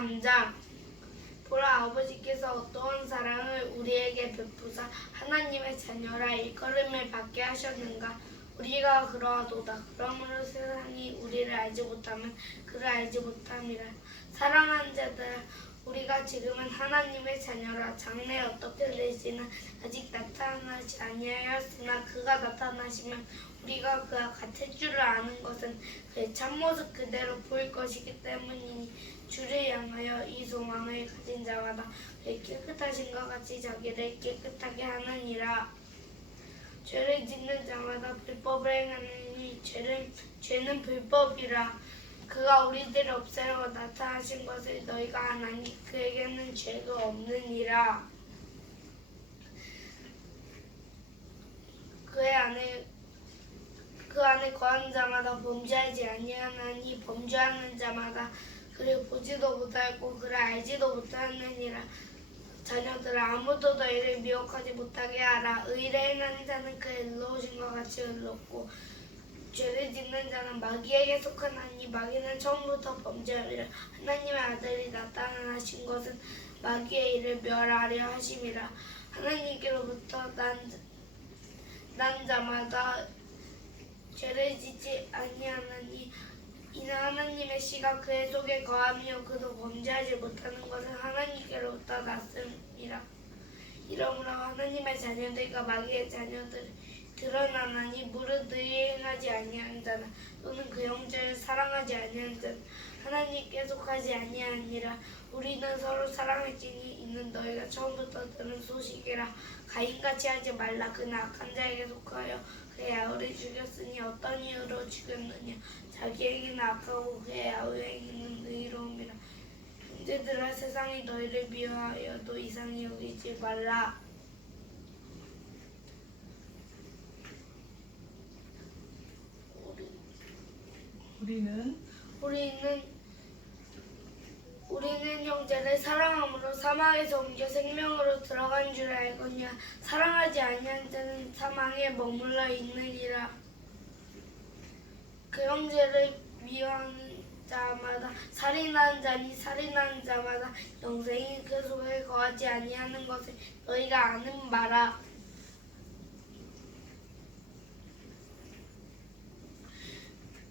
13장 보라 아버지께서 어떠한 사랑을 우리에게 베푸사 하나님의 자녀라 일컬음을 받게 하셨는가? 우리가 그러하도다. 그러므로 세상이 우리를 알지 못하면 그를 알지 못함이라. 사랑하는 자들아 우리가 지금은 하나님의 자녀라 장래 어떻게 될지는 아직 나타나지 아니하였으나 그가 나타나시면 우리가 그와 같을 줄을 아는 것은 그의 참모습 그대로 보일 것이기 때문이니 주를 향하여 이 소망을 가진 자마다 그의 깨끗하신 것 같이 자기를 깨끗하게 하느니라. 죄를 짓는 자마다 불법을 행하느니 죄는, 죄는 불법이라 그가 우리들을 없애려고 나타나신 것을 너희가 아나니 그에게는 죄가 없느니라. 그의 안에 그 안에 거하는 자마다 범죄하지 아니하나니 범죄하는 자마다 그를 보지도 못하고 그를 알지도 못하느니라. 자녀들아 아무도 너희를 미혹하지 못하게 하라. 행하는 자는 그의 의로우신 것 같이 의롭고 죄를 짓는 자는 마귀에게 속하나니 마귀는 처음부터 범죄하리라. 하나님의 아들이 나타나신 것은 마귀의 일을 멸하려 하심이라. 하나님께로부터 난, 난 자마다 죄를 짓지 아니하나니 이는 하나님의 씨가 그의 속에 거하며 그도 범죄하지 못하는 것은 하나님께로부터 났음이라. 이러므로 하나님의 자녀들과 마귀의 자녀들 드러나나니 무릇 의 에 행하지 아니하는 자는 또는 그 형제를 사랑하지 아니하는 자는 하나님께 속하지 아니하니라. 우리는 서로 사랑할지니 이는 너희가 처음부터 들은 소식이라. 가인같이 하지 말라. 그는 악한 자에게 속하여 그의 아우를 죽였으니 어떤 이유로 죽였느냐. 자기에게는 악하고 그의 아우에게는 의로움이라. 형제들아 세상이 너희를 미워하여도 이상히 여기지 말라 우리는 우리는 우리는 형제를 사랑함으로 사망에서 옮겨 생명으로 들어간 줄 알거니와 사랑하지 아니한 자는 사망에 머물러 있느니라. 그 형제를 미워하는 자마다 살인하는 자니 살인하는 자마다 영생이 그 속에 거하지 아니하는 것을 너희가 아는 바라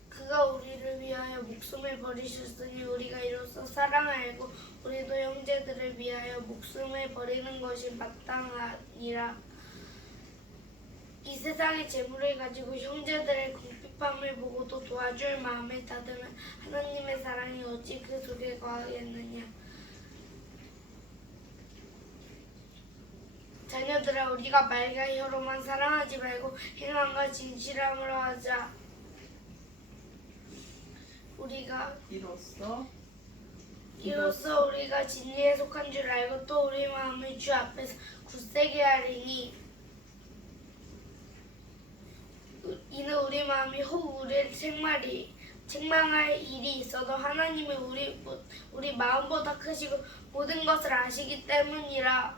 그가 우리를 위하여 목숨을 버리셨으니 우리가 이로써 사랑을 알고 우리도 형제들을 위하여 목숨을 버리는 것이 마땅하니라. 이 세상의 재물을 가지고 형제들의 궁핍함을 보고도 도와줄 마음을 닫으면 하나님의 사랑이 어찌 그 속에 거하겠느냐. 자녀들아 우리가 말과 혀로만 사랑하지 말고 행함과 진실함으로 하자. 우리가 이로써 이로써 우리가 진리에 속한 줄 알고 또 우리 마음을 주 앞에서 굳세게 하리니 이는 우리 마음이 혹 우리를 책망이 책망할 일이 있어도 하나님은 우리 우리 마음보다 크시고 모든 것을 아시기 때문이라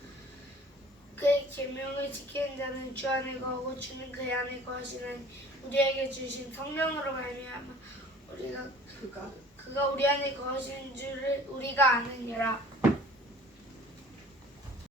그의 계명을 지키는 자는 주 안에 거하고 주는 그의 안에 거하시나니 우리에게 주신 성령으로 말미암아 우리가 그가? 그가 우리 안에 거하시는 줄을 우리가 아느니라